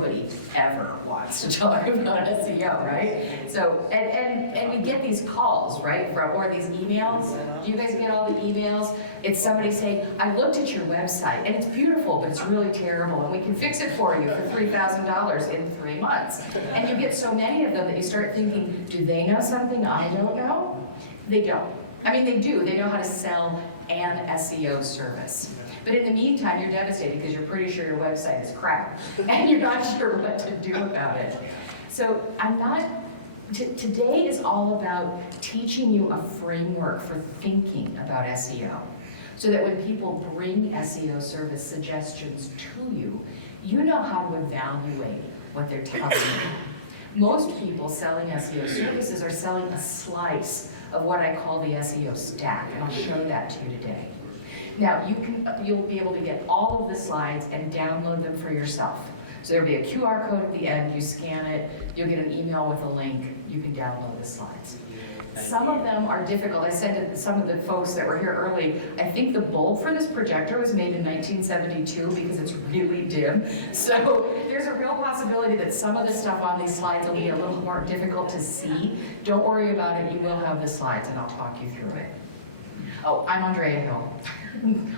nobody ever wants to talk about SEO, right? So, and we get these calls, right, or these emails. Do you guys get all the emails? It's somebody saying, I looked at your website, and it's beautiful, but it's really terrible, and we can fix it for you for $3,000 in 3 months. And you get so many of them that you start thinking, do they know something I don't know? They don't. I mean, they do. They know how to sell an SEO service. But in the meantime, you're devastated because you're pretty sure your website is crap and you're not sure what to do about it. So today is all about teaching you a framework for thinking about SEO. So that when people bring SEO service suggestions to you, you know how to evaluate what they're telling you. Most people selling SEO services are selling a slice of what I call the SEO stack, and I'll show that to you today. Now, you'll be able to get all of the slides and download them for yourself. So there'll be a QR code at the end, you scan it, you'll get an email with a link, you can download the slides. Some of them are difficult. I said to some of the folks that were here early, I think the bulb for this projector was made in 1972 because it's really dim. So there's a real possibility that some of the stuff on these slides will be a little more difficult to see. Don't worry about it, you will have the slides and I'll talk you through it. Oh, I'm Andrea Hill.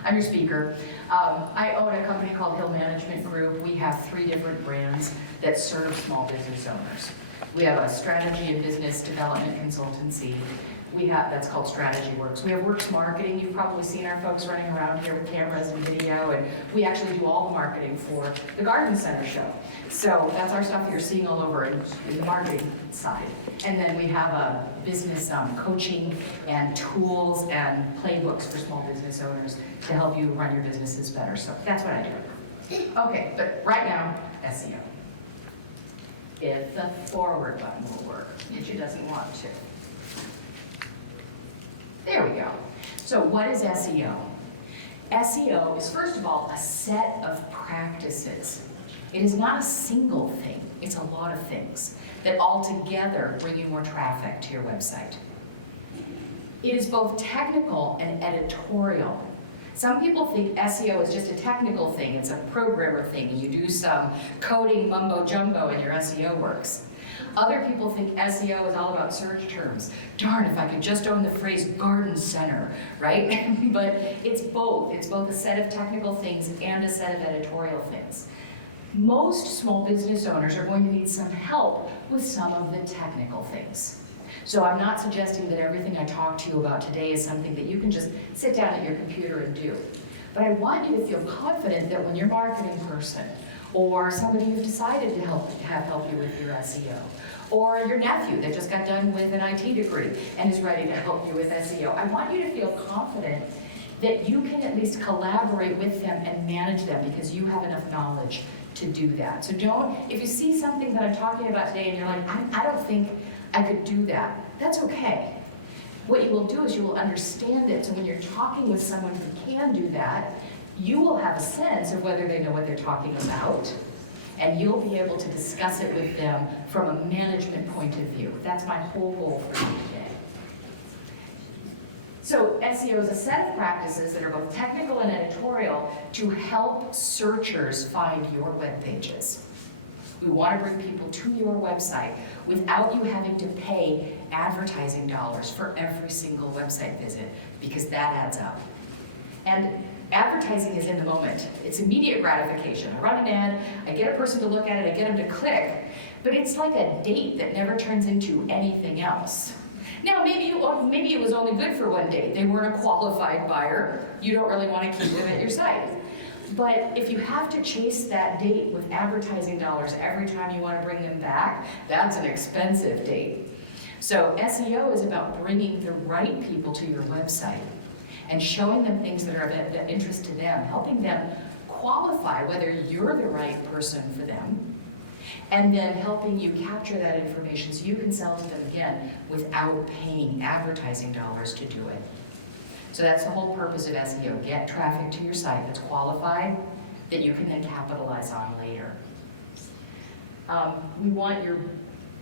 I'm your speaker. I own a company called Hill Management Group. We have 3 different brands that serve small business owners. We have a strategy and business development consultancy. That's called Strategy Works. We have Works Marketing. You've probably seen our folks running around here with cameras and video, and we actually do all the marketing for the Garden Center show. So that's our stuff that you're seeing all over in the marketing side. And then we have a business coaching and tools and playbooks for small business owners to help you run your businesses better. So that's what I do. Okay, but right now, SEO. If the forward button will work, which it doesn't want to. There we go. So what is SEO? SEO is, first of all, a set of practices. It is not a single thing. It's a lot of things that all together bring you more traffic to your website. It is both technical and editorial. Some people think SEO is just a technical thing. It's a programmer thing, and you do some coding mumbo jumbo and your SEO works. Other people think SEO is all about search terms. Darn, if I could just own the phrase garden center, right? But it's both. It's both a set of technical things and a set of editorial things. Most small business owners are going to need some help with some of the technical things. So I'm not suggesting that everything I talk to you about today is something that you can just sit down at your computer and do. But I want you to feel confident that when your marketing person, or somebody you've decided to have help you with your SEO, or your nephew that just got done with an IT degree and is ready to help you with SEO, I want you to feel confident that you can at least collaborate with them and manage them because you have enough knowledge to do that. So if you see something that I'm talking about today and you're like, I don't think I could do that, that's okay. What you will do is you will understand it, so when you're talking with someone who can do that, you will have a sense of whether they know what they're talking about, and you'll be able to discuss it with them from a management point of view. That's my whole goal for you today. So SEO is a set of practices that are both technical and editorial to help searchers find your web pages. We want to bring people to your website without you having to pay advertising dollars for every single website visit, because that adds up. And advertising is in the moment. It's immediate gratification. I run an ad, I get a person to look at it, I get them to click, but it's like a date that never turns into anything else. Now, maybe it was only good for one day. They weren't a qualified buyer. You don't really want to keep them at your site. But if you have to chase that date with advertising dollars every time you want to bring them back, that's an expensive date. So SEO is about bringing the right people to your website and showing them things that are of interest to them, helping them qualify whether you're the right person for them, and then helping you capture that information so you can sell to them again without paying advertising dollars to do it. So that's the whole purpose of SEO. Get traffic to your site that's qualified that you can then capitalize on later.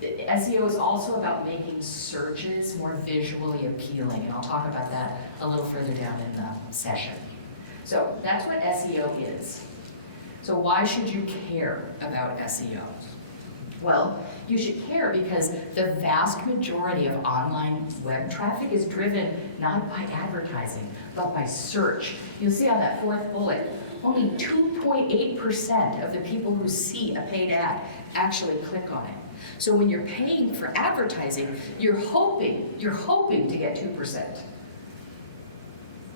SEO is also about making searches more visually appealing, and I'll talk about that a little further down in the session. So that's what SEO is. So why should you care about SEO? Well, you should care because the vast majority of online web traffic is driven not by advertising, but by search. You'll see on that fourth bullet, only 2.8% of the people who see a paid ad actually click on it. So when you're paying for advertising, you're hoping to get 2%.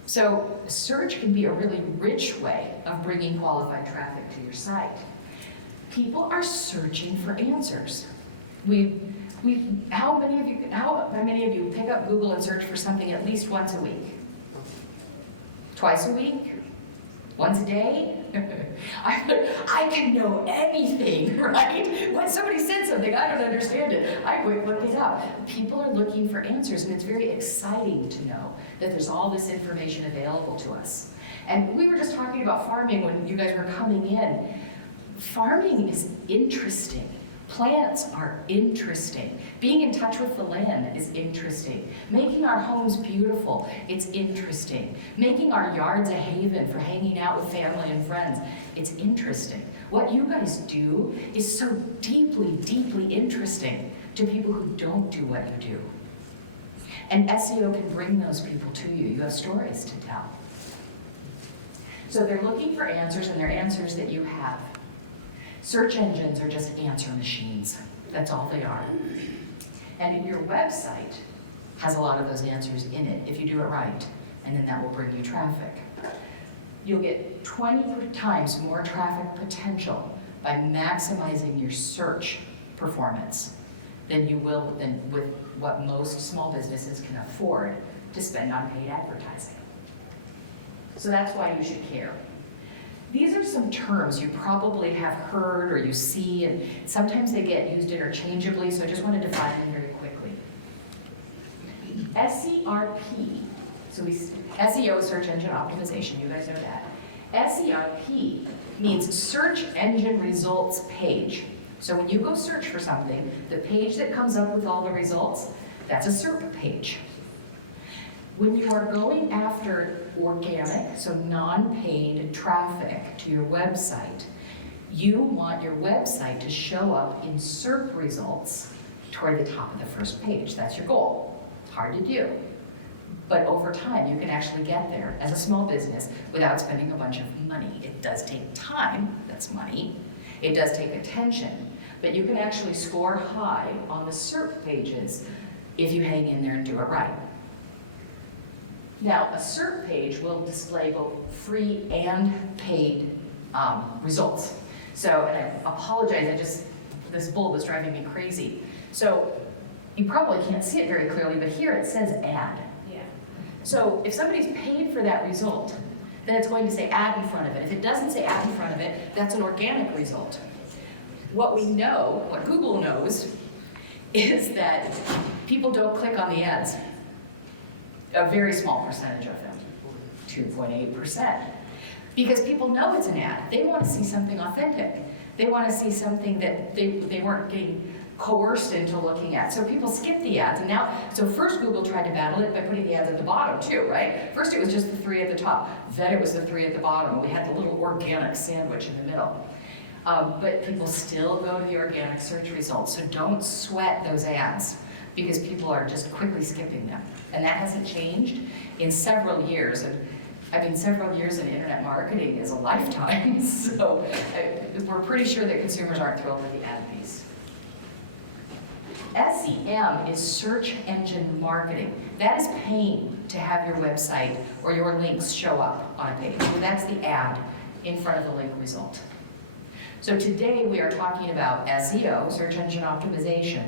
So search can be a really rich way of bringing qualified traffic to your site. People are searching for answers. How many of you pick up Google and search for something at least once a week? Twice a week? Once a day? I can know anything, right? When somebody said something, I don't understand it. I quick look it up. People are looking for answers, and it's very exciting to know that there's all this information available to us. And we were just talking about farming when you guys were coming in. Farming is interesting. Plants are interesting. Being in touch with the land is interesting. Making our homes beautiful, it's interesting. Making our yards a haven for hanging out with family and friends, it's interesting. What you guys do is so deeply, deeply interesting to people who don't do what you do. And SEO can bring those people to you. You have stories to tell. So they're looking for answers, and they're answers that you have. Search engines are just answer machines. That's all they are. And your website has a lot of those answers in it if you do it right, and then that will bring you traffic. You'll get 20 times more traffic potential by maximizing your search performance than you will with what most small businesses can afford to spend on paid advertising. So that's why you should care. These are some terms you probably have heard or you see, and sometimes they get used interchangeably, so I just want to define them very quickly. SERP, SEO, search engine optimization, you guys know that. SERP means search engine results page. So when you go search for something, the page that comes up with all the results, that's a SERP page. When you are going after organic, so non-paid traffic to your website, you want your website to show up in SERP results toward the top of the first page. That's your goal. It's hard to do. But over time, you can actually get there as a small business without spending a bunch of money. It does take time, that's money. It does take attention, but you can actually score high on the SERP pages if you hang in there and do it right. Now, a SERP page will display both free and paid results. So, and I apologize, this bulb was driving me crazy. So, you probably can't see it very clearly, but here it says ad. Yeah. So, if somebody's paid for that result, then it's going to say ad in front of it. If it doesn't say ad in front of it, that's an organic result. What we know, what Google knows, is that people don't click on the ads. A very small percentage of them, 2.8%. Because people know it's an ad. They want to see something authentic. They want to see something that they weren't getting coerced into looking at. So people skip the ads. And now, so first Google tried to battle it by putting the ads at the bottom too, right? First it was just the 3 at the top. Then it was the 3 at the bottom. We had the little organic sandwich in the middle. But people still go to the organic search results. So don't sweat those ads, because people are just quickly skipping them. And that hasn't changed in several years. And I mean, several years in internet marketing is a lifetime, so we're pretty sure that consumers aren't thrilled with the ad piece. SEM is search engine marketing. That is paying to have your website or your links show up on a page. So that's the ad in front of the link result. So today we are talking about SEO, search engine optimization,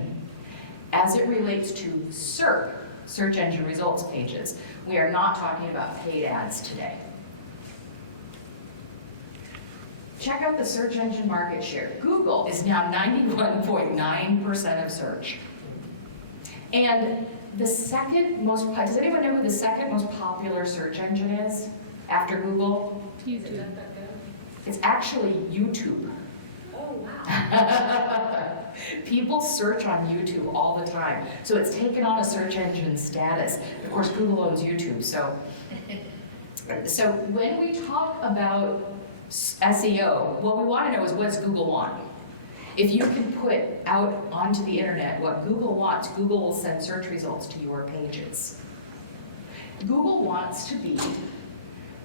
as it relates to SERP, search engine results pages. We are not talking about paid ads today. Check out the search engine market share. Google is now 91.9% of search. And the second most, does anyone know who the second most popular search engine is after Google? YouTube. It's actually YouTube. Oh, wow. People search on YouTube all the time. So it's taken on a search engine status. Of course, Google owns YouTube. So when we talk about SEO, what we want to know is what does Google want? If you can put out onto the internet what Google wants, Google will send search results to your pages. Google wants to be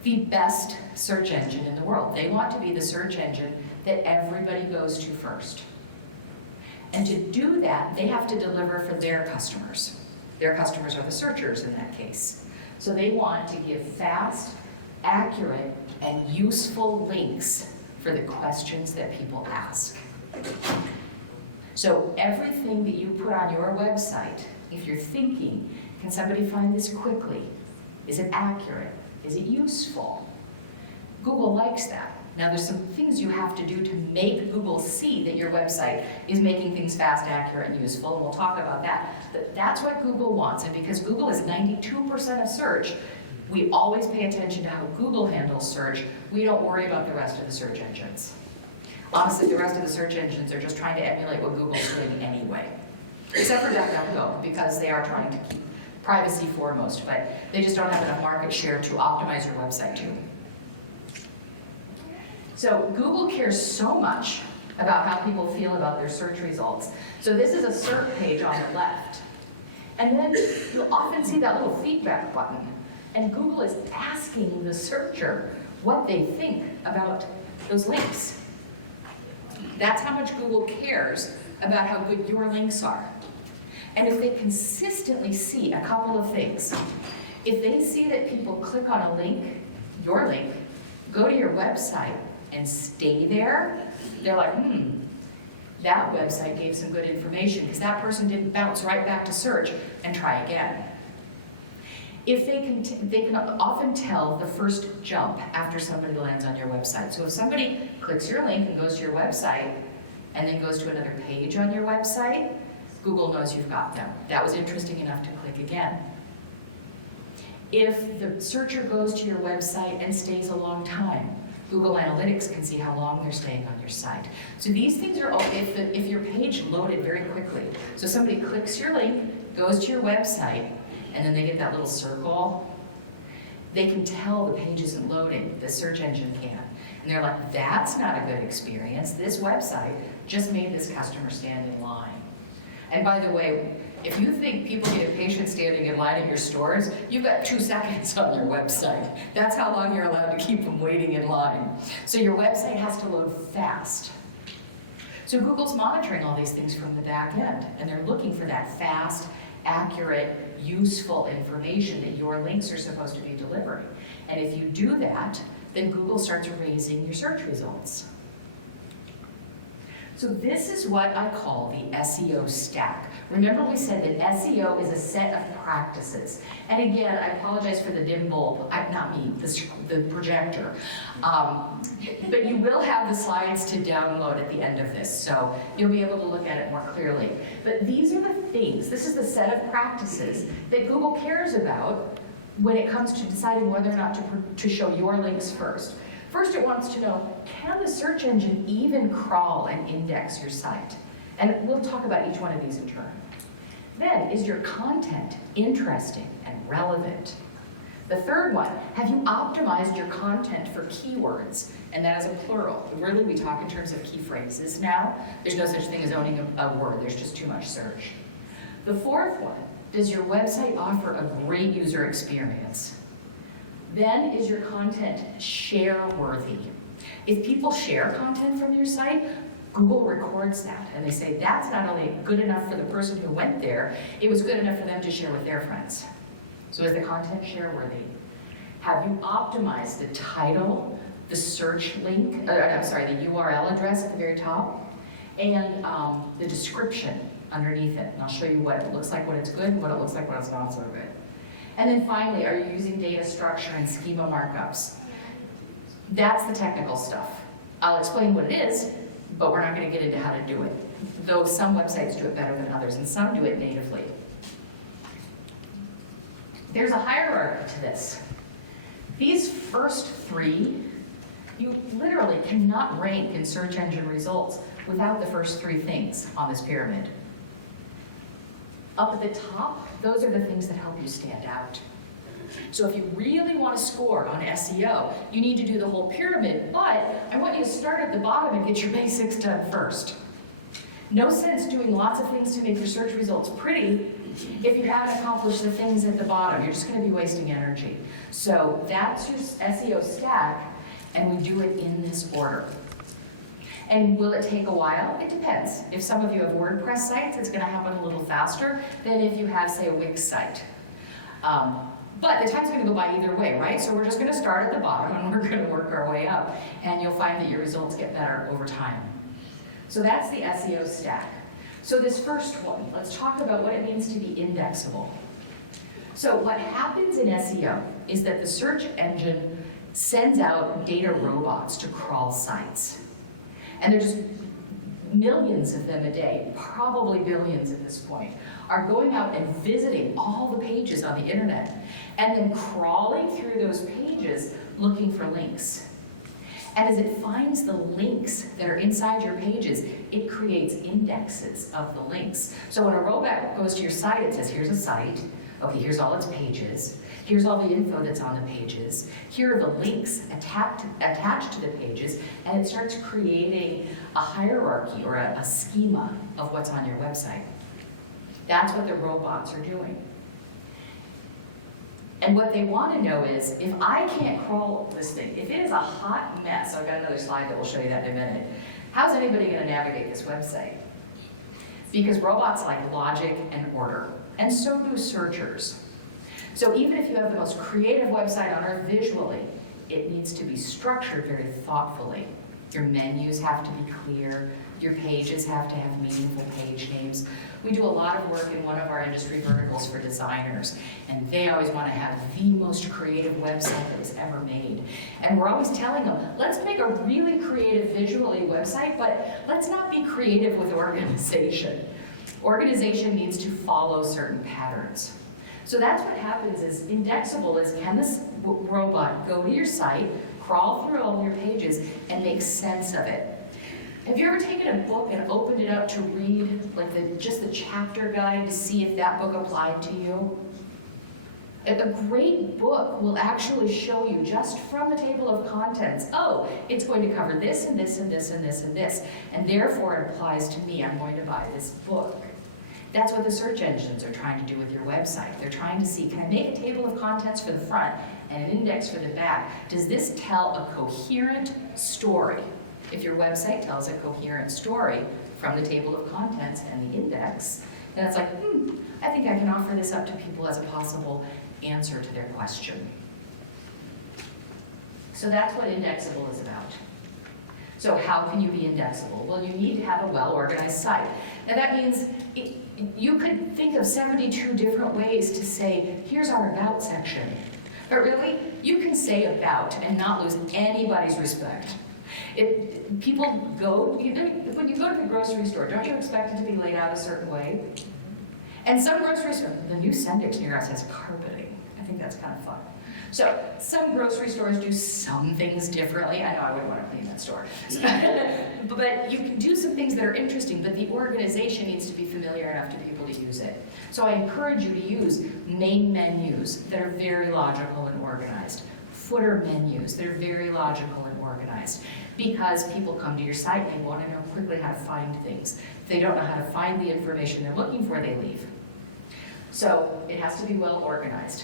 the best search engine in the world. They want to be the search engine that everybody goes to first. And to do that, they have to deliver for their customers. Their customers are the searchers in that case. So they want to give fast, accurate, and useful links for the questions that people ask. So everything that you put on your website, if you're thinking, can somebody find this quickly? Is it accurate? Is it useful? Google likes that. Now there's some things you have to do to make Google see that your website is making things fast, accurate, and useful, and we'll talk about that. But that's what Google wants, and because Google is 92% of search, we always pay attention to how Google handles search. We don't worry about the rest of the search engines. Honestly, the rest of the search engines are just trying to emulate what Google's doing anyway. Except for DuckDuckGo, because they are trying to keep privacy foremost, but they just don't have enough market share to optimize your website to. So Google cares so much about how people feel about their search results. So this is a search page on the left. And then you'll often see that little feedback button. And Google is asking the searcher what they think about those links. That's how much Google cares about how good your links are. And if they consistently see a couple of things, if they see that people click on a link, your link, go to your website, and stay there, they're like, that website gave some good information because that person didn't bounce right back to search and try again. If they can often tell the first jump after somebody lands on your website. So if somebody clicks your link and goes to your website and then goes to another page on your website, Google knows you've got them. That was interesting enough to click again. If the searcher goes to your website and stays a long time, Google Analytics can see how long they're staying on your site. So these things are, if your page loaded very quickly, so somebody clicks your link, goes to your website, and then they get that little circle, they can tell the page isn't loading, the search engine can. And they're like, that's not a good experience. This website just made this customer stand in line. And by the way, if you think people get impatient standing in line at your stores, you've got 2 seconds on your website. That's how long you're allowed to keep them waiting in line. So your website has to load fast. So Google's monitoring all these things from the back end, and they're looking for that fast, accurate, useful information that your links are supposed to be delivering. And if you do that, then Google starts raising your search results. So this is what I call the SEO stack. Remember we said that SEO is a set of practices. And again, I apologize for the dim bulb, not me, the projector. But you will have the slides to download at the end of this, so you'll be able to look at it more clearly. But these are the things, this is the set of practices that Google cares about when it comes to deciding whether or not to show your links first. First, it wants to know, can the search engine even crawl and index your site? And we'll talk about each one of these in turn. Then, is your content interesting and relevant? The third one, have you optimized your content for keywords? And that is a plural. Really, we talk in terms of key phrases now. There's no such thing as owning a word. There's just too much search. The fourth one, does your website offer a great user experience? Then, is your content share-worthy? If people share content from your site, Google records that, and they say that's not only good enough for the person who went there, it was good enough for them to share with their friends. So is the content share-worthy? Have you optimized the title, the search link, the URL address at the very top, and the description underneath it? And I'll show you what it looks like when it's good and what it looks like when it's not so good. And then finally, are you using data structure and schema markups? That's the technical stuff. I'll explain what it is, but we're not going to get into how to do it. Though some websites do it better than others, and some do it natively. There's a hierarchy to this. These first three, you literally cannot rank in search engine results without the first three things on this pyramid. Up at the top, those are the things that help you stand out. So if you really want to score on SEO, you need to do the whole pyramid, but I want you to start at the bottom and get your basics done first. No sense doing lots of things to make your search results pretty if you haven't accomplished the things at the bottom. You're just going to be wasting energy. So that's your SEO stack, and we do it in this order. And will it take a while? It depends. If some of you have WordPress sites, it's going to happen a little faster than if you have, say, a Wix site. But the time's going to go by either way, right? So we're just going to start at the bottom, and we're going to work our way up, and you'll find that your results get better over time. So that's the SEO stack. So this first one, let's talk about what it means to be indexable. So what happens in SEO is that the search engine sends out data robots to crawl sites. And there's just millions of them a day, probably billions at this point, are going out and visiting all the pages on the internet and then crawling through those pages looking for links. And as it finds the links that are inside your pages, it creates indexes of the links. So when a robot goes to your site, it says, here's a site. Okay, here's all its pages. Here's all the info that's on the pages. Here are the links attached to the pages, and it starts creating a hierarchy or a schema of what's on your website. That's what the robots are doing. And what they want to know is, if I can't crawl this thing, if it is a hot mess, I've got another slide that will show you that in a minute, how's anybody going to navigate this website? Because robots like logic and order, and so do searchers. So even if you have the most creative website on earth visually, it needs to be structured very thoughtfully. Your menus have to be clear. Your pages have to have meaningful page names. We do a lot of work in one of our industry verticals for designers, and they always want to have the most creative website that was ever made. And we're always telling them, let's make a really creative visually website, but let's not be creative with organization. Organization needs to follow certain patterns. So that's what happens is indexable is, can this robot go to your site, crawl through all your pages, and make sense of it? Have you ever taken a book and opened it up to read like just the chapter guide to see if that book applied to you? A great book will actually show you just from the table of contents, oh, it's going to cover this and this and this and this and this, and therefore it applies to me. I'm going to buy this book. That's what the search engines are trying to do with your website. They're trying to see, can I make a table of contents for the front and an index for the back? Does this tell a coherent story? If your website tells a coherent story from the table of contents and the index, then it's like, I think I can offer this up to people as a possible answer to their question. So that's what indexable is about. So how can you be indexable? Well, you need to have a well-organized site. Now that means you could think of 72 different ways to say, here's our about section. But really, you can say about and not lose anybody's respect. People go, when you go to the grocery store, don't you expect it to be laid out a certain way? And some grocery stores, the new Sendix near us has carpeting. I think that's kind of fun. So some grocery stores do some things differently. I know I wouldn't want to clean that store. But you can do some things that are interesting, but the organization needs to be familiar enough to people to use it. So I encourage you to use main menus that are very logical and organized. Footer menus that are very logical and organized. Because people come to your site and they want to know quickly how to find things. If they don't know how to find the information they're looking for, they leave. So it has to be well organized.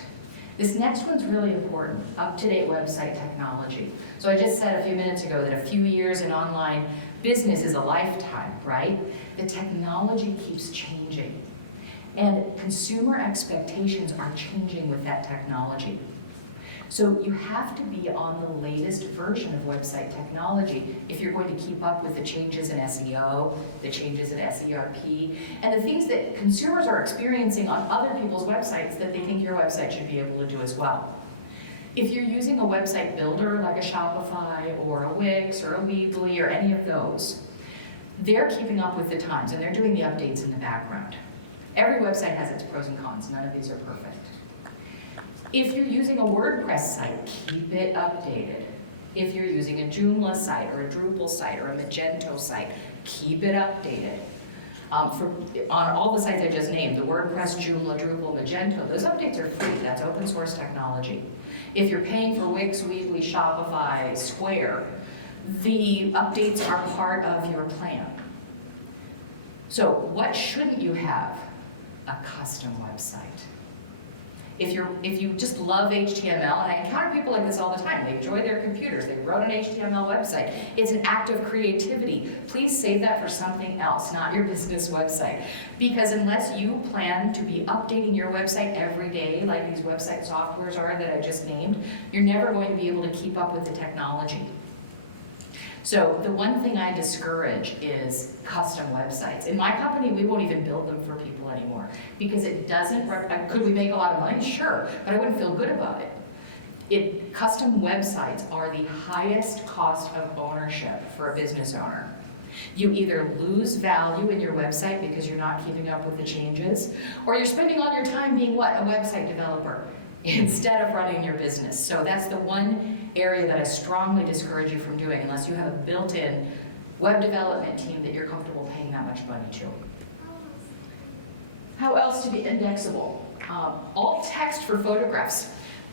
This next one's really important, up-to-date website technology. So I just said a few minutes ago that a few years in online business is a lifetime, right? The technology keeps changing. And consumer expectations are changing with that technology. So you have to be on the latest version of website technology if you're going to keep up with the changes in SEO, the changes in SERP, and the things that consumers are experiencing on other people's websites that they think your website should be able to do as well. If you're using a website builder like a Shopify or a Wix or a Weebly or any of those, they're keeping up with the times and they're doing the updates in the background. Every website has its pros and cons. None of these are perfect. If you're using a WordPress site, keep it updated. If you're using a Joomla site or a Drupal site or a Magento site, keep it updated. On all the sites I just named, the WordPress, Joomla, Drupal, Magento, those updates are free. That's open source technology. If you're paying for Wix, Weebly, Shopify, Square, the updates are part of your plan. So what shouldn't you have? A custom website. If you just love HTML, and I encounter people like this all the time, they enjoy their computers, they wrote an HTML website, it's an act of creativity. Please save that for something else, not your business website. Because unless you plan to be updating your website every day, like these website softwares are that I just named, you're never going to be able to keep up with the technology. So the one thing I discourage is custom websites. In my company, we won't even build them for people anymore because it doesn't, could we make a lot of money? Sure, but I wouldn't feel good about it. Custom websites are the highest cost of ownership for a business owner. You either lose value in your website because you're not keeping up with the changes, or you're spending all your time being what? A website developer instead of running your business. So that's the one area that I strongly discourage you from doing unless you have a built-in web development team that you're comfortable paying that much money to. How else to be indexable? Alt text for photographs.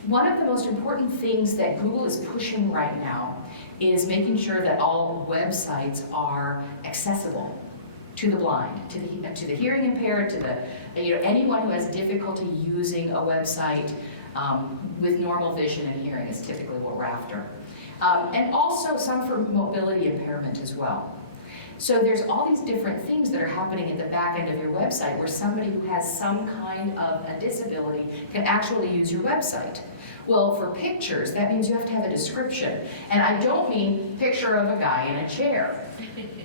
One of the most important things that Google is pushing right now is making sure that all websites are accessible to the blind, to the hearing impaired, to the anyone who has difficulty using a website with normal vision and hearing is typically what we're after. And also some for mobility impairment as well. So there's all these different things that are happening at the back end of your website where somebody who has some kind of a disability can actually use your website. Well, for pictures, that means you have to have a description. And I don't mean picture of a guy in a chair.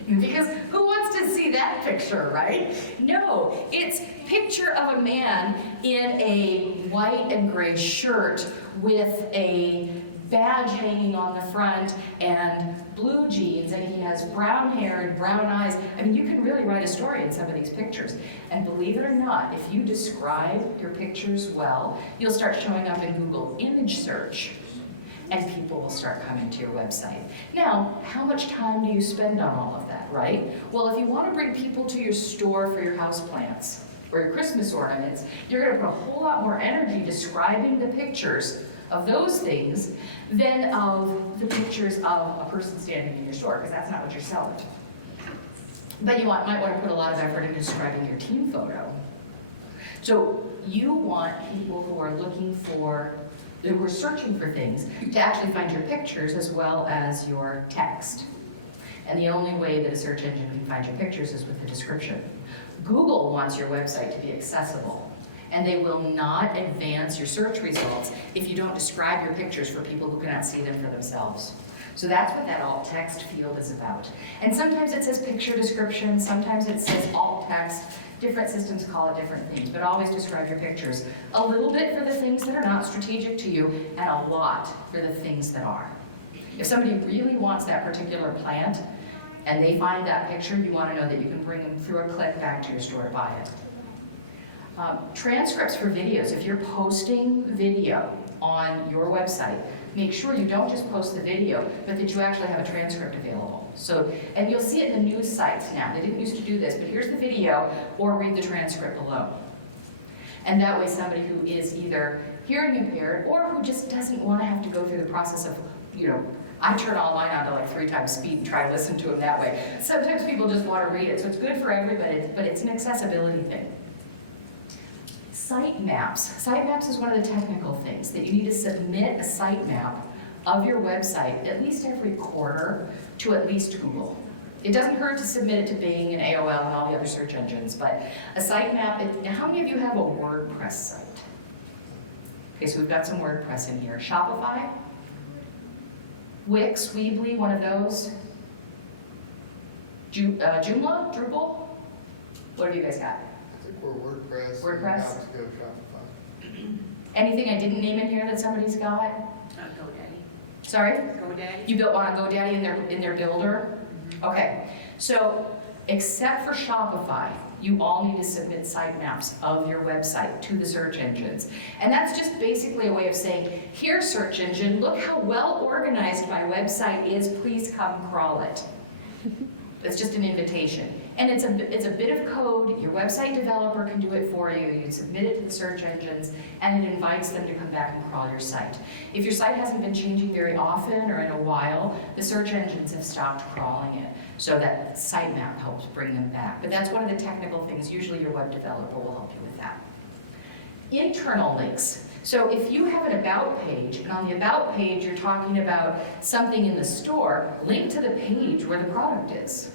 Because who wants to see that picture, right? No, it's picture of a man in a white and gray shirt with a badge hanging on the front and blue jeans, and he has brown hair and brown eyes. I mean, you can really write a story in some of these pictures. And believe it or not, if you describe your pictures well, you'll start showing up in Google image search, and people will start coming to your website. Now, how much time do you spend on all of that, right? Well, if you want to bring people to your store for your houseplants or your Christmas ornaments, you're going to put a whole lot more energy describing the pictures of those things than of the pictures of a person standing in your store, because that's not what you're selling. But you might want to put a lot of effort into describing your team photo. So you want people who are who are searching for things to actually find your pictures as well as your text. And the only way that a search engine can find your pictures is with the description. Google wants your website to be accessible, and they will not advance your search results if you don't describe your pictures for people who cannot see them for themselves. So that's what that alt text field is about. And sometimes it says picture description, sometimes it says alt text. Different systems call it different things, but always describe your pictures. A little bit for the things that are not strategic to you, and a lot for the things that are. If somebody really wants that particular plant, and they find that picture, you want to know that you can bring them through a click back to your store to buy it. Transcripts for videos. If you're posting video on your website, make sure you don't just post the video, but that you actually have a transcript available. So, and you'll see it in the news sites now. They didn't used to do this, but here's the video, or read the transcript below. And that way somebody who is either hearing impaired or who just doesn't want to have to go through the process of, I turn all mine on to like 3 times speed and try to listen to them that way. Sometimes people just want to read it, so it's good for everybody, but it's an accessibility thing. Sitemaps. Sitemaps is one of the technical things that you need to submit a sitemap of your website at least every quarter to at least Google. It doesn't hurt to submit it to Bing and AOL and all the other search engines, but a sitemap, how many of you have a WordPress site? Okay, so we've got some WordPress in here. Shopify? Wix, Weebly, one of those? Joomla? Drupal? What have you guys got? I think we're WordPress. WordPress? And now to go Shopify. Anything I didn't name in here that somebody's got? GoDaddy. Sorry? GoDaddy. You built on a GoDaddy in their builder? Okay, so except for Shopify, you all need to submit sitemaps of your website to the search engines. And that's just basically a way of saying, here search engine, look how well organized my website is, please come crawl it. That's just an invitation. And it's a bit of code, your website developer can do it for you, you submit it to the search engines, and it invites them to come back and crawl your site. If your site hasn't been changing very often or in a while, the search engines have stopped crawling it. So that sitemap helps bring them back. But that's one of the technical things, usually your web developer will help you with that. Internal links. So if you have an about page, and on the about page you're talking about something in the store, link to the page where the product is.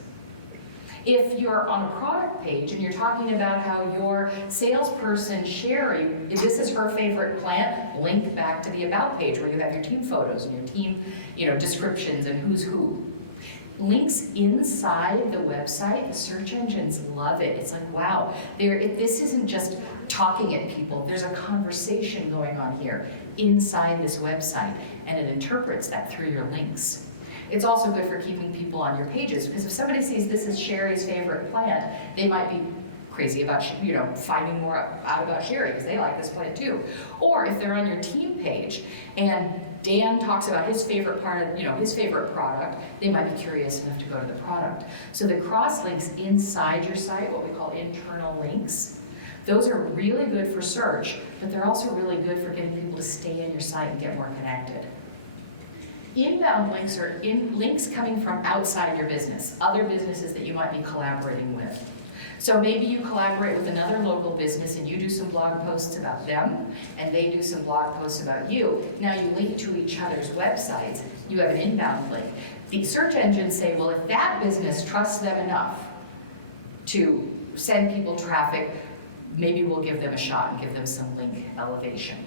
If you're on a product page and you're talking about how your salesperson, Sherry, if this is her favorite plant, link back to the about page where you have your team photos and your team, descriptions and who's who. Links inside the website, the search engines love it. It's like, wow, this isn't just talking at people. There's a conversation going on here inside this website, and it interprets that through your links. It's also good for keeping people on your pages, because if somebody sees this is Sherry's favorite plant, they might be crazy about, finding more out about Sherry, because they like this plant too. Or if they're on your team page, and Dan talks about his favorite part of, his favorite product, they might be curious enough to go to the product. So the cross links inside your site, what we call internal links, those are really good for search, but they're also really good for getting people to stay in your site and get more connected. Inbound links are links coming from outside your business, other businesses that you might be collaborating with. So maybe you collaborate with another local business and you do some blog posts about them, and they do some blog posts about you. Now you link to each other's websites, you have an inbound link. The search engines say, well, if that business trusts them enough to send people traffic, maybe we'll give them a shot and give them some link elevation.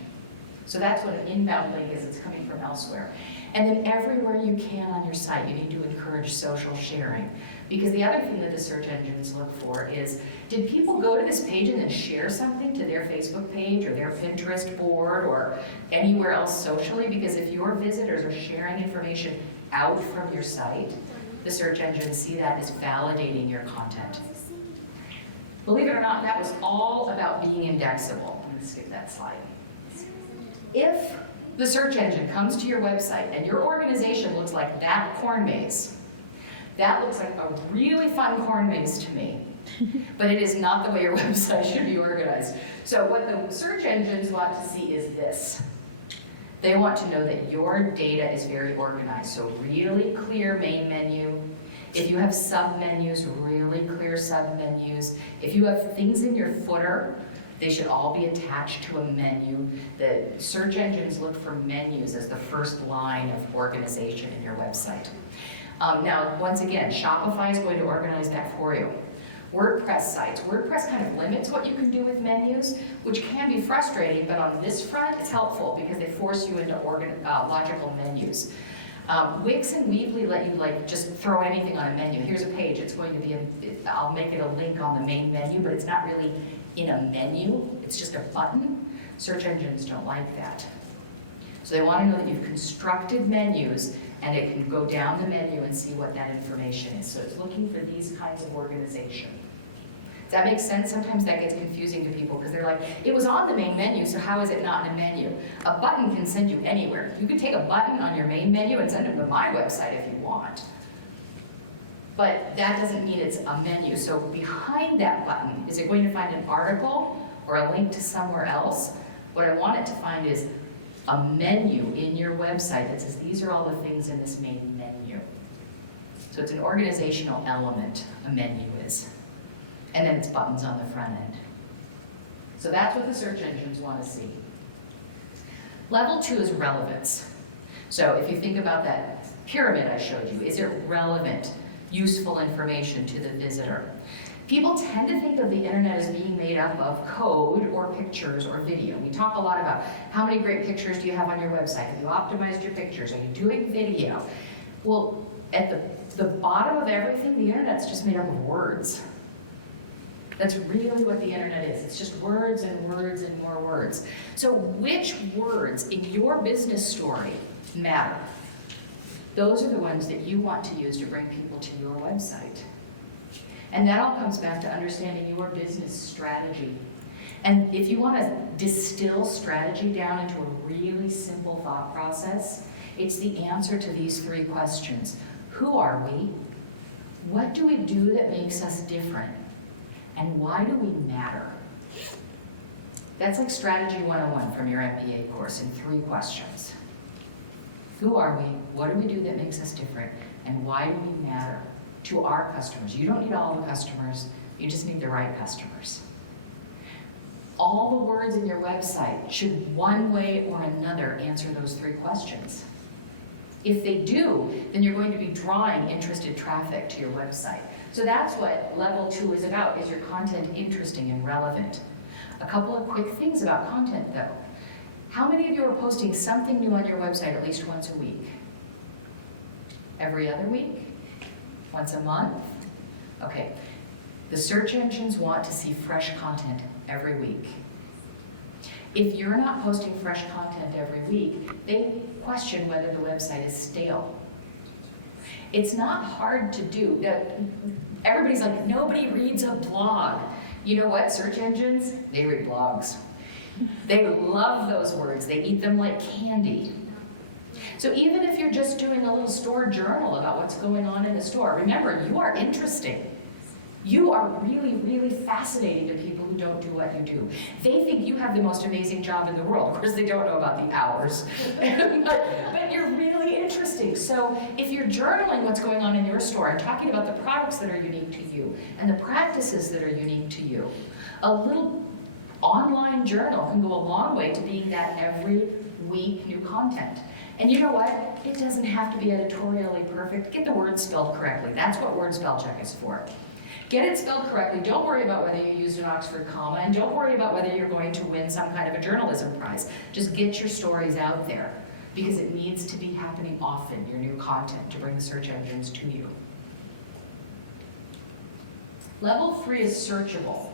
So that's what an inbound link is, it's coming from elsewhere. And then everywhere you can on your site, you need to encourage social sharing. Because the other thing that the search engines look for is, did people go to this page and then share something to their Facebook page or their Pinterest board or anywhere else socially? Because if your visitors are sharing information out from your site, the search engines see that as validating your content. Believe it or not, that was all about being indexable. I'm going to skip that slide. If the search engine comes to your website and your organization looks like that corn maze, that looks like a really fun corn maze to me, but it is not the way your website should be organized. So what the search engines want to see is this. They want to know that your data is very organized. So really clear main menu. If you have sub-menus, really clear sub-menus. If you have things in your footer, they should all be attached to a menu. The search engines look for menus as the first line of organization in your website. Now, once again, Shopify is going to organize that for you. WordPress sites. WordPress kind of limits what you can do with menus, which can be frustrating, but on this front, it's helpful because they force you into logical menus. Wix and Weebly let you just throw anything on a menu. Here's a page. It's going to be I'll make it a link on the main menu, but it's not really in a menu. It's just a button. Search engines don't like that. So they want to know that you've constructed menus and it can go down the menu and see what that information is. So it's looking for these kinds of organization. Does that make sense? Sometimes that gets confusing to people because they're like, it was on the main menu, so how is it not in a menu? A button can send you anywhere. You could take a button on your main menu and send it to my website if you want. But that doesn't mean it's a menu. So behind that button, is it going to find an article or a link to somewhere else? What I want it to find is a menu in your website that says, these are all the things in this main menu. So it's an organizational element, a menu is. And then it's buttons on the front end. So that's what the search engines want to see. Level 2 is relevance. So if you think about that pyramid I showed you, is it relevant, useful information to the visitor? People tend to think of the internet as being made up of code or pictures or video. We talk a lot about how many great pictures do you have on your website? Have you optimized your pictures? Are you doing video? Well, at the bottom of everything, the internet's just made up of words. That's really what the internet is. It's just words and words and more words. So which words in your business story matter? Those are the ones that you want to use to bring people to your website. And that all comes back to understanding your business strategy. And if you want to distill strategy down into a really simple thought process, it's the answer to these 3 questions. Who are we? What do we do that makes us different? And why do we matter? That's like Strategy 101 from your MBA course in 3 questions. Who are we? What do we do that makes us different? And why do we matter to our customers? You don't need all the customers, you just need the right customers. All the words in your website should one way or another answer those 3 questions. If they do, then you're going to be drawing interested traffic to your website. So that's what level 2 is about, is your content interesting and relevant. A couple of quick things about content though. How many of you are posting something new on your website at least once a week? Every other week? Once a month? Okay. The search engines want to see fresh content every week. If you're not posting fresh content every week, they question whether the website is stale. It's not hard to do. Everybody's like, nobody reads a blog. You know what? Search engines, they read blogs. They love those words. They eat them like candy. So even if you're just doing a little store journal about what's going on in the store, remember, you are interesting. You are really, really fascinating to people who don't do what you do. They think you have the most amazing job in the world. Of course, they don't know about the hours. but you're really interesting. So if you're journaling what's going on in your store and talking about the products that are unique to you and the practices that are unique to you, a little online journal can go a long way to being that every week new content. And you know what? It doesn't have to be editorially perfect. Get the word spelled correctly. That's what word spell check is for. Get it spelled correctly. Don't worry about whether you used an Oxford comma, and don't worry about whether you're going to win some kind of a journalism prize. Just get your stories out there, because it needs to be happening often, your new content, to bring the search engines to you. Level 3 is searchable.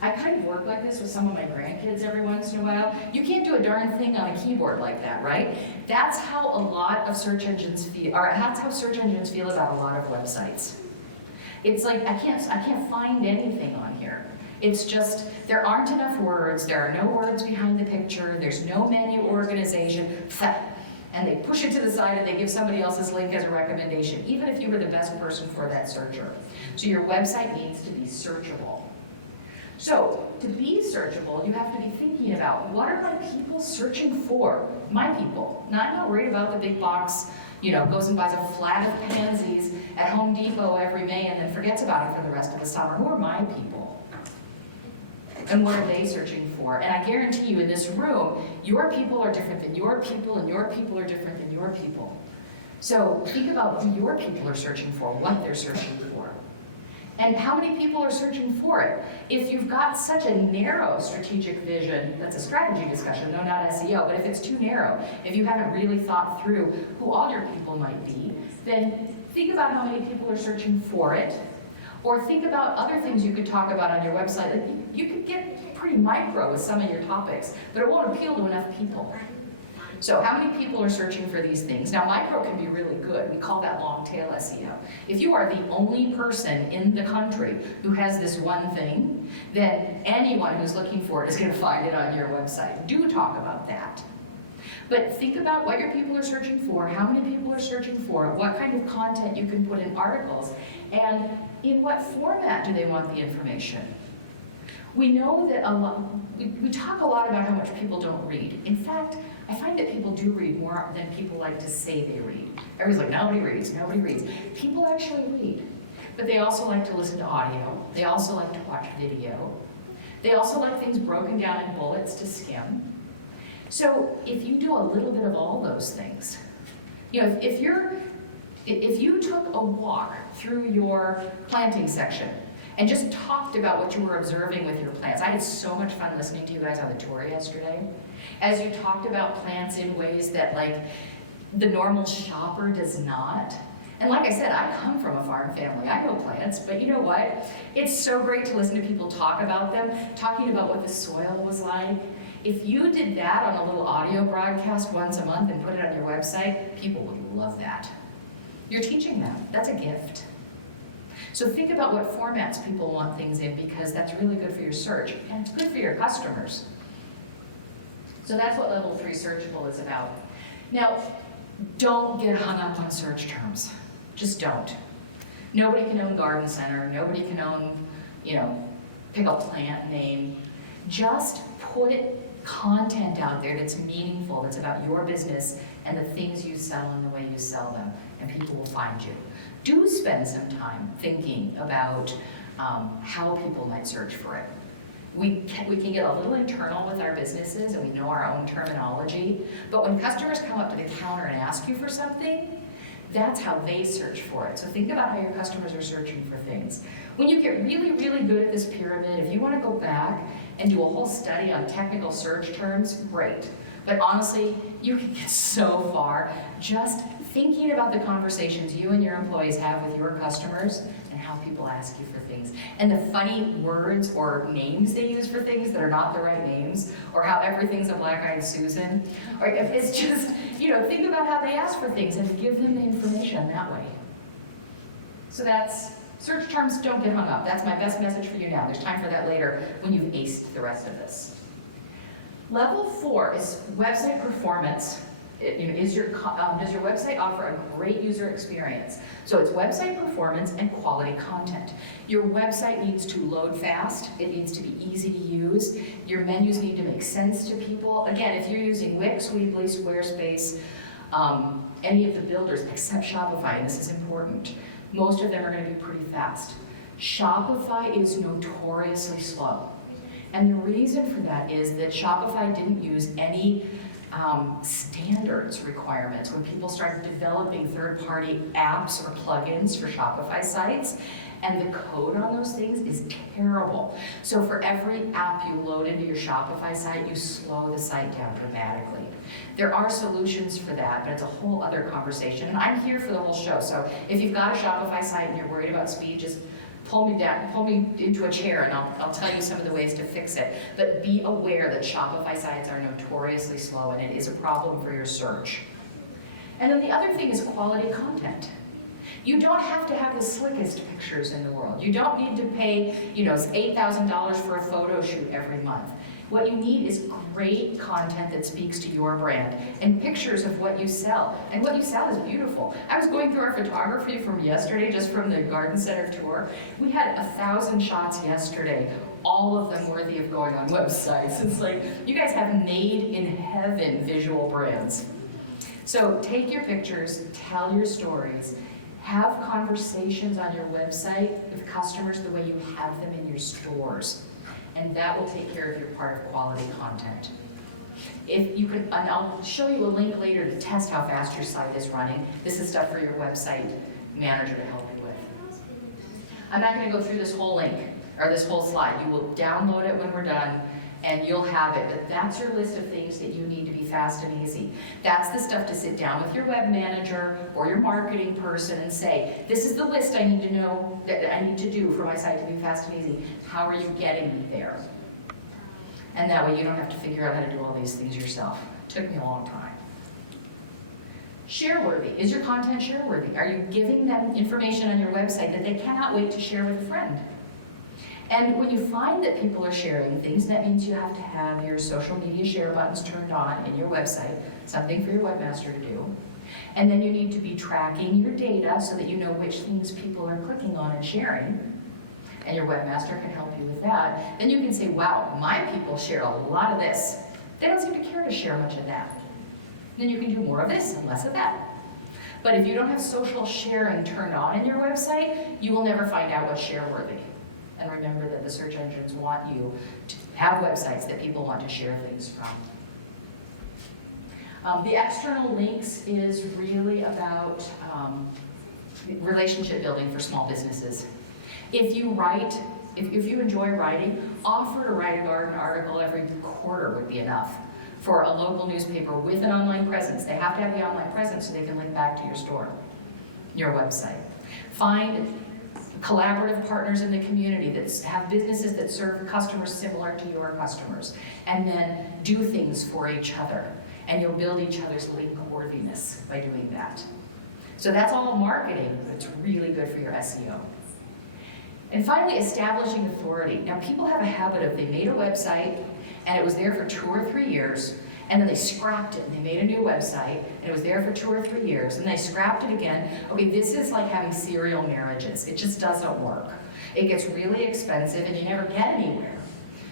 I kind of work like this with some of my grandkids every once in a while. You can't do a darn thing on a keyboard like that, right? That's how a lot of search engines feel, or that's how search engines feel about a lot of websites. It's like, I can't find anything on here. It's just, there aren't enough words, there are no words behind the picture, there's no menu organization, and they push it to the side and they give somebody else's link as a recommendation, even if you were the best person for that searcher. So your website needs to be searchable. So, to be searchable, you have to be thinking about, what are my people searching for? My people. Now, I'm not worried about the big box, goes and buys a flat of pansies at Home Depot every May and then forgets about it for the rest of the summer. Who are my people? And what are they searching for? And I guarantee you in this room, your people are different than your people, and your people are different than your people. So think about who your people are searching for, what they're searching for. And how many people are searching for it? If you've got such a narrow strategic vision, that's a strategy discussion, no, not SEO, but if it's too narrow, if you haven't really thought through who all your people might be, then think about how many people are searching for it, or think about other things you could talk about on your website. Like, you could get pretty micro with some of your topics, but it won't appeal to enough people. So how many people are searching for these things? Now, micro can be really good. We call that long tail SEO. If you are the only person in the country who has this one thing, then anyone who's looking for it is going to find it on your website. Do talk about that. But think about what your people are searching for, how many people are searching for it, what kind of content you can put in articles, and in what format do they want the information. We know that we talk a lot about how much people don't read. In fact, I find that people do read more than people like to say they read. Everybody's like, nobody reads, nobody reads. People actually read, but they also like to listen to audio. They also like to watch video. They also like things broken down in bullets to skim. So if you do a little bit of all those things, if you took a walk through your planting section and just talked about what you were observing with your plants. I had so much fun listening to you guys on the tour yesterday. As you talked about plants in ways that the normal shopper does not. And like I said, I come from a farm family. I know plants, but you know what? It's so great to listen to people talk about them, talking about what the soil was like. If you did that on a little audio broadcast once a month and put it on your website, people would love that. You're teaching them. That's a gift. So think about what formats people want things in, because that's really good for your search, and it's good for your customers. So that's what level 3 searchable is about. Now, don't get hung up on search terms. Just don't. Nobody can own garden center, nobody can own, pick a plant name. Just put content out there that's meaningful, that's about your business and the things you sell and the way you sell them, and people will find you. Do spend some time thinking about how people might search for it. We can get a little internal with our businesses and we know our own terminology, but when customers come up to the counter and ask you for something, that's how they search for it. So think about how your customers are searching for things. When you get really, really good at this pyramid, if you want to go back and do a whole study on technical search terms, great. But honestly, you can get so far just thinking about the conversations you and your employees have with your customers and how people ask you for things. And the funny words or names they use for things that are not the right names, or how everything's a black-eyed Susan. Or if it's just, think about how they ask for things and give them the information that way. So that's, search terms don't get hung up. That's my best message for you now. There's time for that later when you've aced the rest of this. Level 4 is website performance. Does your website offer a great user experience? So it's website performance and quality content. Your website needs to load fast. It needs to be easy to use. Your menus need to make sense to people. Again, if you're using Wix, Weebly, Squarespace, any of the builders except Shopify, and this is important, most of them are going to be pretty fast. Shopify is notoriously slow. And the reason for that is that Shopify didn't use any standards requirements. When people started developing third-party apps or plugins for Shopify sites, and the code on those things is terrible. So for every app you load into your Shopify site, you slow the site down dramatically. There are solutions for that, but it's a whole other conversation. And I'm here for the whole show. So if you've got a Shopify site and you're worried about speed, just pull me into a chair and I'll tell you some of the ways to fix it. But be aware that Shopify sites are notoriously slow and it is a problem for your search. And then the other thing is quality content. You don't have to have the slickest pictures in the world. You don't need to pay, $8,000 for a photo shoot every month. What you need is great content that speaks to your brand and pictures of what you sell. And what you sell is beautiful. I was going through our photography from yesterday, just from the garden center tour. We had 1,000 shots yesterday, all of them worthy of going on websites. It's like, you guys have made in heaven visual brands. So take your pictures, tell your stories, have conversations on your website with customers the way you have them in your stores. And that will take care of your part of quality content. If you could, and I'll show you a link later to test how fast your site is running. This is stuff for your website manager to help you with. I'm not going to go through this whole link, or this whole slide. You will download it when we're done, and you'll have it. But that's your list of things that you need to be fast and easy. That's the stuff to sit down with your web manager or your marketing person and say, this is the list I need to know, that I need to do for my site to be fast and easy. How are you getting me there? And that way you don't have to figure out how to do all these things yourself. It took me a long time. Share-worthy. Is your content share-worthy? Are you giving them information on your website that they cannot wait to share with a friend? And when you find that people are sharing things, that means you have to have your social media share buttons turned on in your website, something for your webmaster to do. And then you need to be tracking your data so that you know which things people are clicking on and sharing. And your webmaster can help you with that. Then you can say, wow, my people share a lot of this. They don't seem to care to share much of that. Then you can do more of this and less of that. But if you don't have social sharing turned on in your website, you will never find out what's share-worthy. And remember that the search engines want you to have websites that people want to share things from. The external links is really about relationship building for small businesses. If you write, if you enjoy writing, offer to write a garden article every quarter would be enough for a local newspaper with an online presence. They have to have the online presence so they can link back to your store, your website. Find collaborative partners in the community that have businesses that serve customers similar to your customers, and then do things for each other. And you'll build each other's link worthiness by doing that. So that's all marketing, but it's really good for your SEO. And finally, establishing authority. Now, people have a habit of, they made a website, and it was there for 2 or 3 years, and then they scrapped it, and they made a new website, and it was there for 2 or 3 years, and they scrapped it again. Okay, this is like having serial marriages. It just doesn't work. It gets really expensive, and you never get anywhere.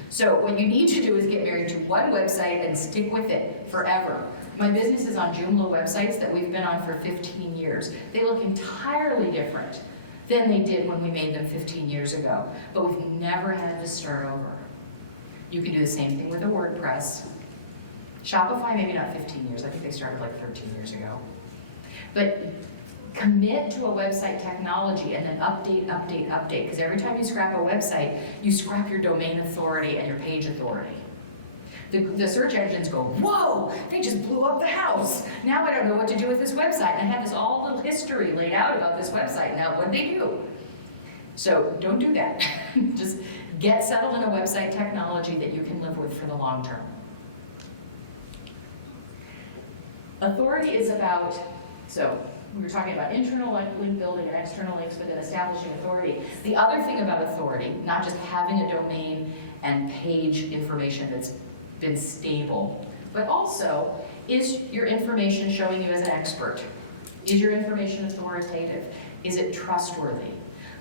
So what you need to do is get married to one website and stick with it forever. My business is on Joomla websites that we've been on for 15 years. They look entirely different than they did when we made them 15 years ago, but we've never had to start over. You can do the same thing with a WordPress. Shopify, maybe not 15 years, I think they started like 13 years ago. But commit to a website technology and then update, because every time you scrap a website, you scrap your domain authority and your page authority. The search engines go, whoa, they just blew up the house. Now I don't know what to do with this website. And I have this all little history laid out about this website. Now what they do? So don't do that. Just get settled in a website technology that you can live with for the long term. Authority is about, so we were talking about internal link building and external links, but then establishing authority. The other thing about authority, not just having a domain and page information that's been stable, but also, is your information showing you as an expert? Is your information authoritative? Is it trustworthy?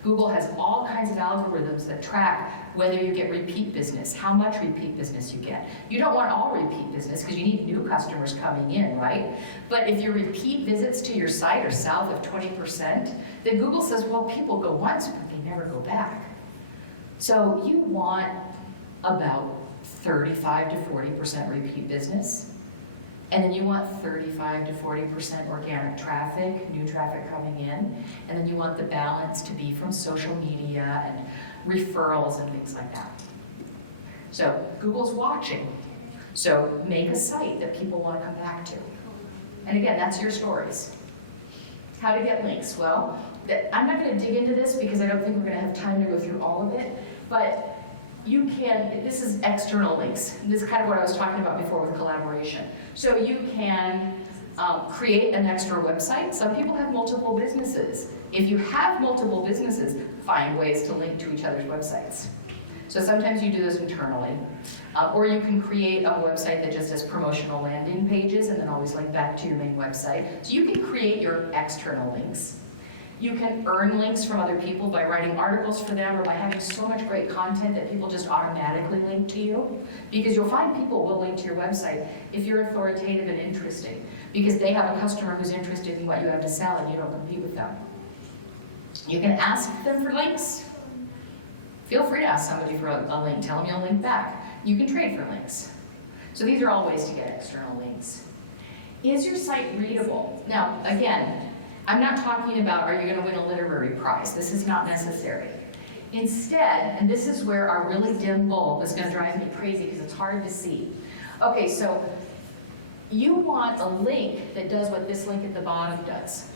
Google has all kinds of algorithms that track whether you get repeat business, how much repeat business you get. You don't want all repeat business because you need new customers coming in, right? But if your repeat visits to your site are south of 20%, then Google says, well, people go once, but they never go back. So you want about 35 to 40% repeat business. And then you want 35 to 40% organic traffic, new traffic coming in. And then you want the balance to be from social media and referrals and things like that. So Google's watching. So make a site that people want to come back to. And again, that's your stories. How to get links? Well, I'm not going to dig into this because I don't think we're going to have time to go through all of it. But you can, this is external links. This is kind of what I was talking about before with collaboration. So you can create an extra website. Some people have multiple businesses. If you have multiple businesses, find ways to link to each other's websites. So sometimes you do this internally. Or you can create a website that just has promotional landing pages and then always link back to your main website. So you can create your external links. You can earn links from other people by writing articles for them or by having so much great content that people just automatically link to you. Because you'll find people will link to your website if you're authoritative and interesting. Because they have a customer who's interested in what you have to sell and you don't compete with them. You can ask them for links. Feel free to ask somebody for a link. Tell them you'll link back. You can trade for links. So these are all ways to get external links. Is your site readable? Now, again, I'm not talking about, are you going to win a literary prize? This is not necessary. Instead, and this is where our really dim bulb is going to drive me crazy because it's hard to see. Okay, so you want a link that does what this link at the bottom does.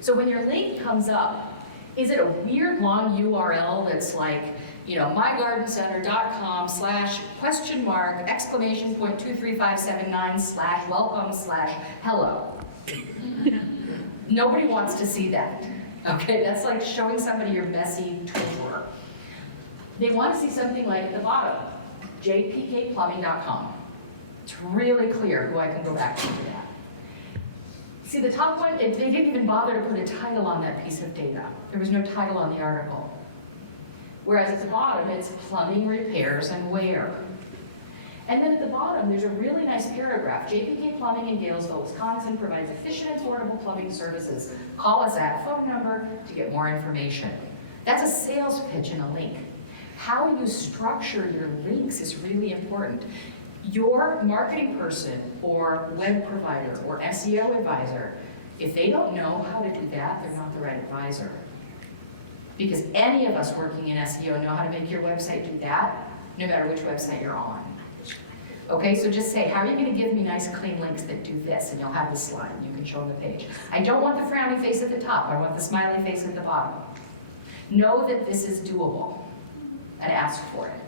So when your link comes up, is it a weird long URL that's like, mygardencenter.com/!23579/welcome/hello? Nobody wants to see that. Okay, that's like showing somebody your messy tool drawer. They want to see something like at the bottom, jpkplumbing.com. It's really clear who I can go back to for that. See, the top one, they didn't even bother to put a title on that piece of data. There was no title on the article. Whereas at the bottom, it's plumbing repairs and wear. And then at the bottom, there's a really nice paragraph. JPK Plumbing in Galesville, Wisconsin provides efficient and affordable plumbing services. Call us at phone number to get more information. That's a sales pitch and a link. How you structure your links is really important. Your marketing person or web provider or SEO advisor, if they don't know how to do that, they're not the right advisor. Because any of us working in SEO know how to make your website do that, no matter which website you're on. Okay, so just say, how are you going to give me nice clean links that do this? And you'll have the slide. You can show them the page. I don't want the frowny face at the top. I want the smiley face at the bottom. Know that this is doable and ask for it.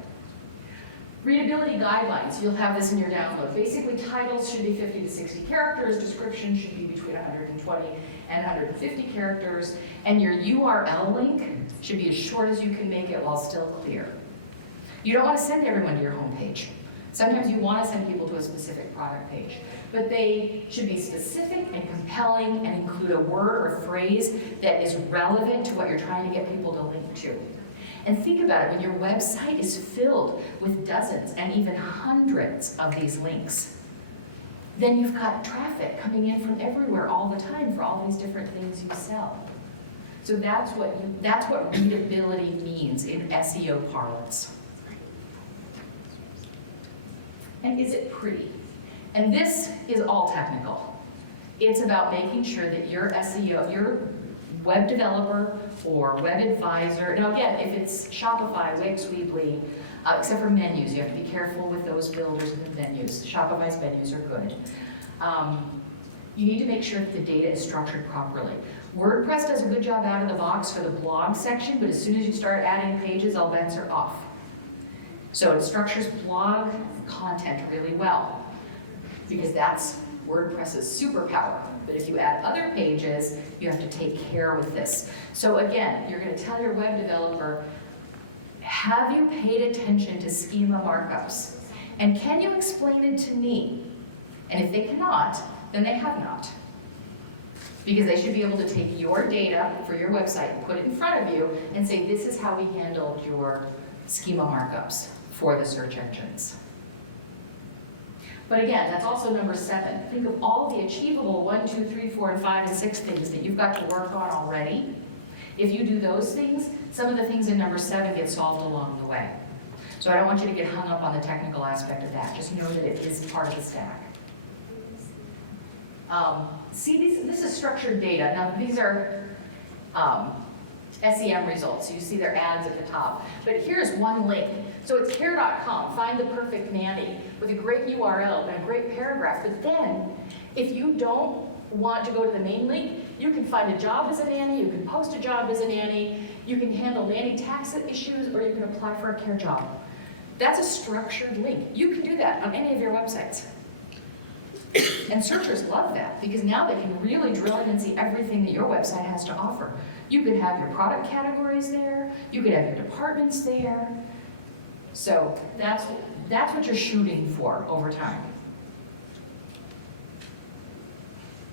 Readability guidelines. You'll have this in your download. Basically, titles should be 50 to 60 characters. Description should be between 120 and 150 characters. And your URL link should be as short as you can make it while still clear. You don't want to send everyone to your homepage. Sometimes you want to send people to a specific product page, but they should be specific and compelling and include a word or phrase that is relevant to what you're trying to get people to link to. And think about it, when your website is filled with dozens and even hundreds of these links, then you've got traffic coming in from everywhere all the time for all these different things you sell. So that's what readability means in SEO parlance. And is it pretty? And this is all technical. It's about making sure that your SEO, your web developer or web advisor, now again, if it's Shopify, Wix, Weebly, except for menus, you have to be careful with those builders and the menus. Shopify's menus are good. You need to make sure that the data is structured properly. WordPress does a good job out of the box for the blog section, but as soon as you start adding pages, all bets are off. So it structures blog content really well, because that's WordPress's superpower. But if you add other pages, you have to take care with this. So again, you're going to tell your web developer, have you paid attention to schema markups? And can you explain it to me? And if they cannot, then they have not. Because they should be able to take your data for your website and put it in front of you and say, this is how we handled your schema markups for the search engines. But again, that's also number 7. Think of all the achievable 1, 2, 3, 4, and 5, and 6 things that you've got to work on already. If you do those things, some of the things in number 7 get solved along the way. So I don't want you to get hung up on the technical aspect of that. Just know that it is part of the stack. See, this is structured data. Now, these are SEM results. So you see their ads at the top. But here's one link. So it's care.com, find the perfect nanny, with a great URL and a great paragraph. But then, if you don't want to go to the main link, you can find a job as a nanny, you can post a job as a nanny, you can handle nanny tax issues, or you can apply for a care job. That's a structured link. You can do that on any of your websites. And searchers love that, because now they can really drill in and see everything that your website has to offer. You could have your product categories there, you could have your departments there. So that's what you're shooting for over time.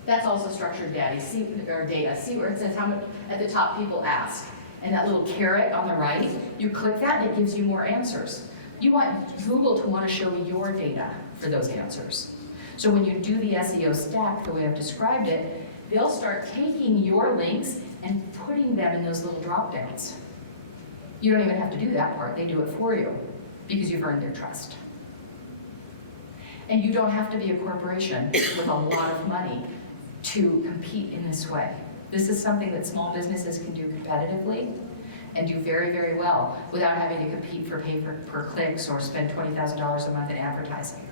That's also structured data. See where it says how much at the top people ask. And that little caret on the right, you click that and it gives you more answers. You want Google to want to show your data for those answers. So when you do the SEO stack, the way I've described it, they'll start taking your links and putting them in those little drop downs. You don't even have to do that part, they do it for you, because you've earned their trust. And you don't have to be a corporation with a lot of money to compete in this way. This is something that small businesses can do competitively and do very, very well without having to compete for pay per clicks or spend $20,000 a month in advertising.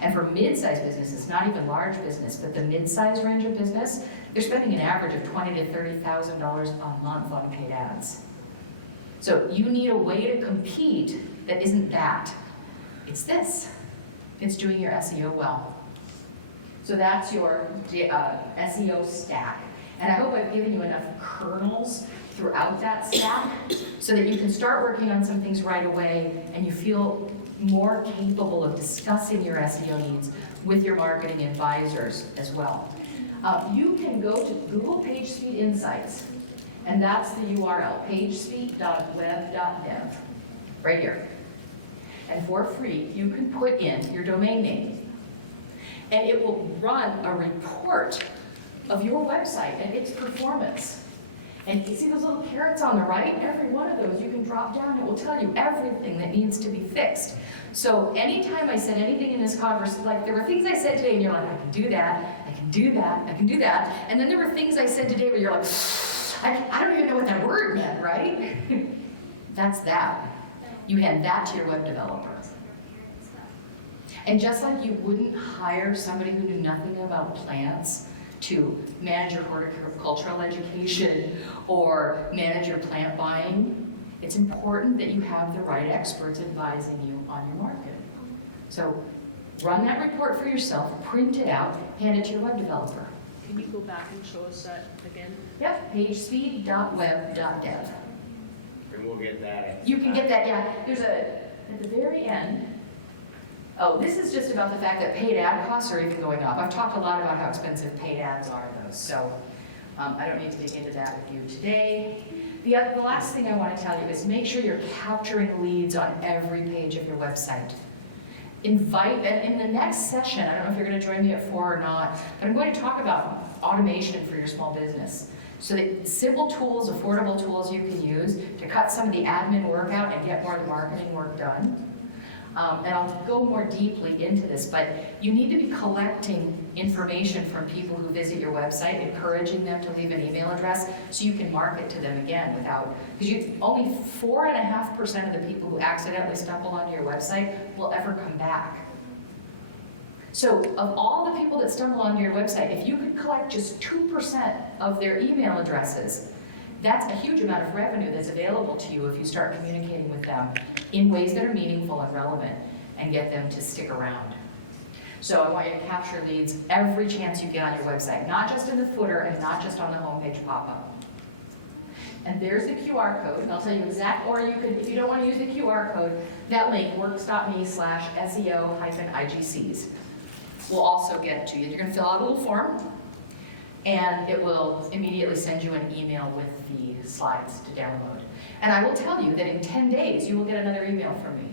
And for mid-sized businesses, not even large business, but the mid-sized range of business, they're spending an average of $20,000 to $30,000 a month on paid ads. So you need a way to compete that isn't that. It's this. It's doing your SEO well. So that's your SEO stack. And I hope I've given you enough kernels throughout that stack so that you can start working on some things right away and you feel more capable of discussing your SEO needs with your marketing advisors as well. You can go to Google PageSpeed Insights, and that's the URL, pagespeed.web.dev, right here. And for free, you can put in your domain name. And it will run a report of your website and its performance. And you see those little carrots on the right? Every one of those you can drop down. It will tell you everything that needs to be fixed. So anytime I said anything in this conversation, like there were things I said today and you're like, I can do that, I can do that, I can do that. And then there were things I said today where you're like, I don't even know what that word meant, right? That's that. You hand that to your web developer. And just like you wouldn't hire somebody who knew nothing about plants to manage your horticultural education or manage your plant buying, it's important that you have the right experts advising you on your market. So run that report for yourself, print it out, hand it to your web developer. Can you go back and show us that again? Yep, pagespeed.web.dev. And we'll get that. You can get that, yeah. There's at the very end, Oh, this is just about the fact that paid ad costs are even going up. I've talked a lot about how expensive paid ads are, though, so I don't need to dig into that with you today. The last thing I want to tell you is make sure you're capturing leads on every page of your website. Invite, and in the next session, I don't know if you're going to join me at 4 or not, but I'm going to talk about automation for your small business. So that simple tools, affordable tools you can use to cut some of the admin work out and get more of the marketing work done. And I'll go more deeply into this, but you need to be collecting information from people who visit your website, encouraging them to leave an email address so you can market to them again without, because only 4.5% of the people who accidentally stumble onto your website will ever come back. So of all the people that stumble onto your website, if you could collect just 2% of their email addresses, that's a huge amount of revenue that's available to you if you start communicating with them in ways that are meaningful and relevant and get them to stick around. So I want you to capture leads every chance you get on your website, not just in the footer and not just on the homepage pop-up. And there's the QR code, and I'll tell you or you can, if you don't want to use the QR code, that link, works.me/SEO-IGCs, will also get to you. You're going to fill out a little form, and it will immediately send you an email with the slides to download. And I will tell you that in 10 days, you will get another email from me.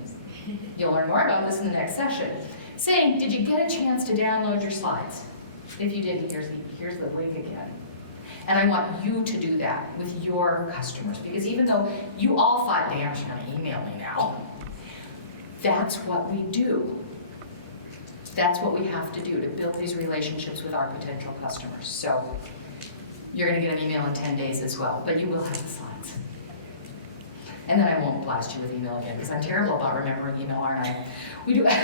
You'll learn more about this in the next session, saying, did you get a chance to download your slides? If you didn't, here's the link again. And I want you to do that with your customers, because even though you all thought, damn, she's gonna email me now, that's what we do. That's what we have to do to build these relationships with our potential customers. So you're going to get an email in 10 days as well, but you will have the slides. And then I won't blast you with email again, because I'm terrible about remembering email, aren't I? We do. I'm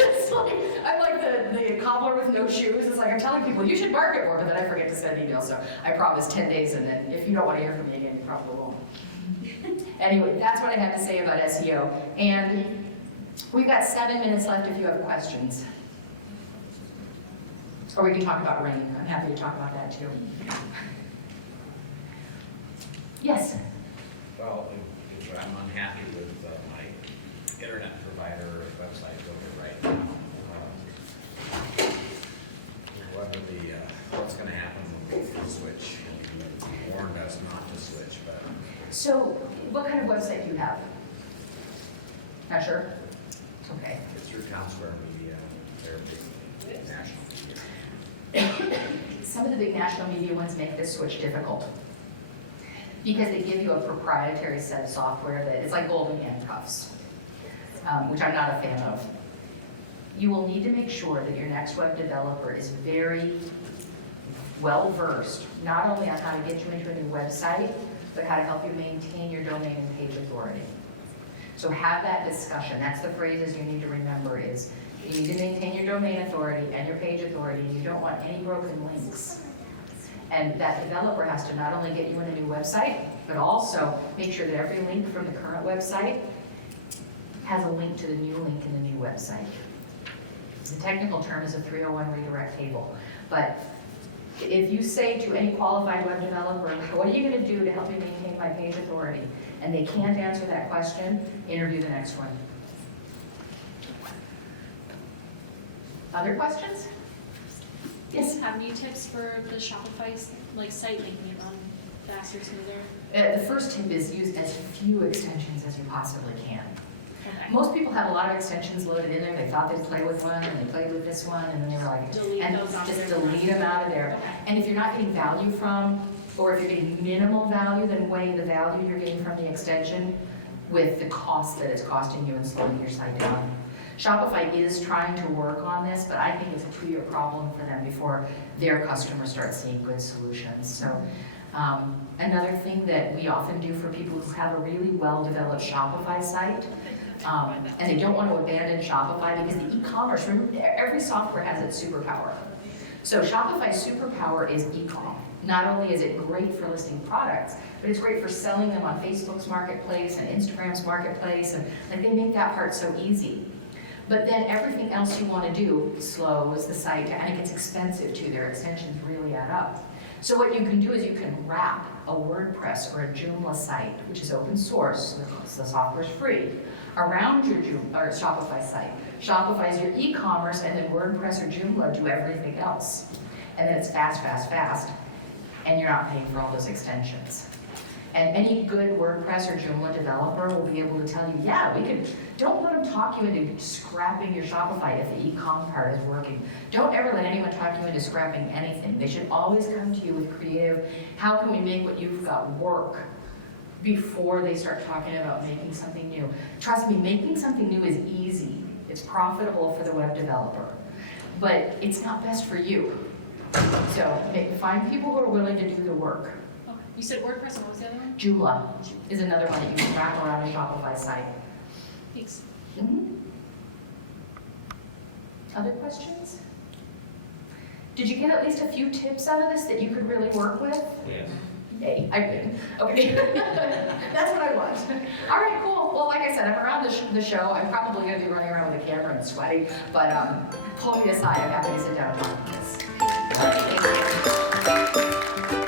like the cobbler with no shoes. It's like I'm telling people, you should market more, but then I forget to send emails. So I promise 10 days, and then if you don't want to hear from me again, you probably won't. Anyway, that's what I have to say about SEO. And we've got 7 minutes left if you have questions. Or we can talk about rain. I'm happy to talk about that too. Yes? Well, if I'm unhappy with my internet provider or website builder right now, what's going to happen when we switch? Warned us not to switch, but... So, what kind of website do you have? Not sure? It's okay. It's through Town Square Media, they're big national media. Some of the big national media ones make this switch difficult because they give you a proprietary set of software that is like golden handcuffs, which I'm not a fan of. You will need to make sure that your next web developer is very well versed, not only on how to get you into a new website, but how to help you maintain your domain and page authority. So have that discussion. That's the phrases you need to remember is, you need to maintain your domain authority and your page authority. You don't want any broken links. And that developer has to not only get you in a new website, but also make sure that every link from the current website has a link to the new link in the new website. The technical term is a 301 redirect table. But if you say to any qualified web developer, what are you going to do to help me maintain my page authority? And they can't answer that question, interview the next one. Other questions? Yes? Do you have any tips for the Shopify site making it run faster, smoother? The first tip is use as few extensions as you possibly can. Okay. Most people have a lot of extensions loaded in there. They thought they'd play with one, and they played with this one, and then they were like, Delete and those out of just there. delete them out of there. Okay. And if you're not getting value from, or if you're getting minimal value, then weigh the value you're getting from the extension with the cost that it's costing you and slowing your site down. Shopify is trying to work on this, but I think it's a 2-year problem for them before their customers start seeing good solutions. So another thing that we often do for people who have a really well-developed Shopify site, and they don't want to abandon Shopify because the e-commerce, remember, every software has its superpower. So Shopify's superpower is e-com. Not only is it great for listing products, but it's great for selling them on Facebook's marketplace and Instagram's marketplace, and like they make that part so easy. But then everything else you want to do slows the site down, and it gets expensive too. Their extensions really add up. So what you can do is you can wrap a WordPress or a Joomla site, which is open source, so the software's free, around your or Shopify site. Shopify is your e-commerce, and then WordPress or Joomla do everything else. And then it's fast, fast, fast, and you're not paying for all those extensions. And any good WordPress or Joomla developer will be able to tell you, yeah, we could, don't let them talk you into scrapping your Shopify if the e-com part is working. Don't ever let anyone talk you into scrapping anything. They should always come to you with creative, how can we make what you've got work, before they start talking about making something new. Trust me, making something new is easy. It's profitable for the web developer, but it's not best for you. So find people who are willing to do the work. Okay. You said WordPress, and what was the other one? Joomla is another one that you can wrap around a Shopify site. Thanks. Other questions? Did you get at least a few tips out of this that you could really work with? Yes. Yay, I win. Okay. That's what I want. All right, cool. Well, like I said, I'm around the show. I'm probably going to be running around with a camera and sweating, but pull me aside. I'm happy to sit down and talk about this. All right, thank you.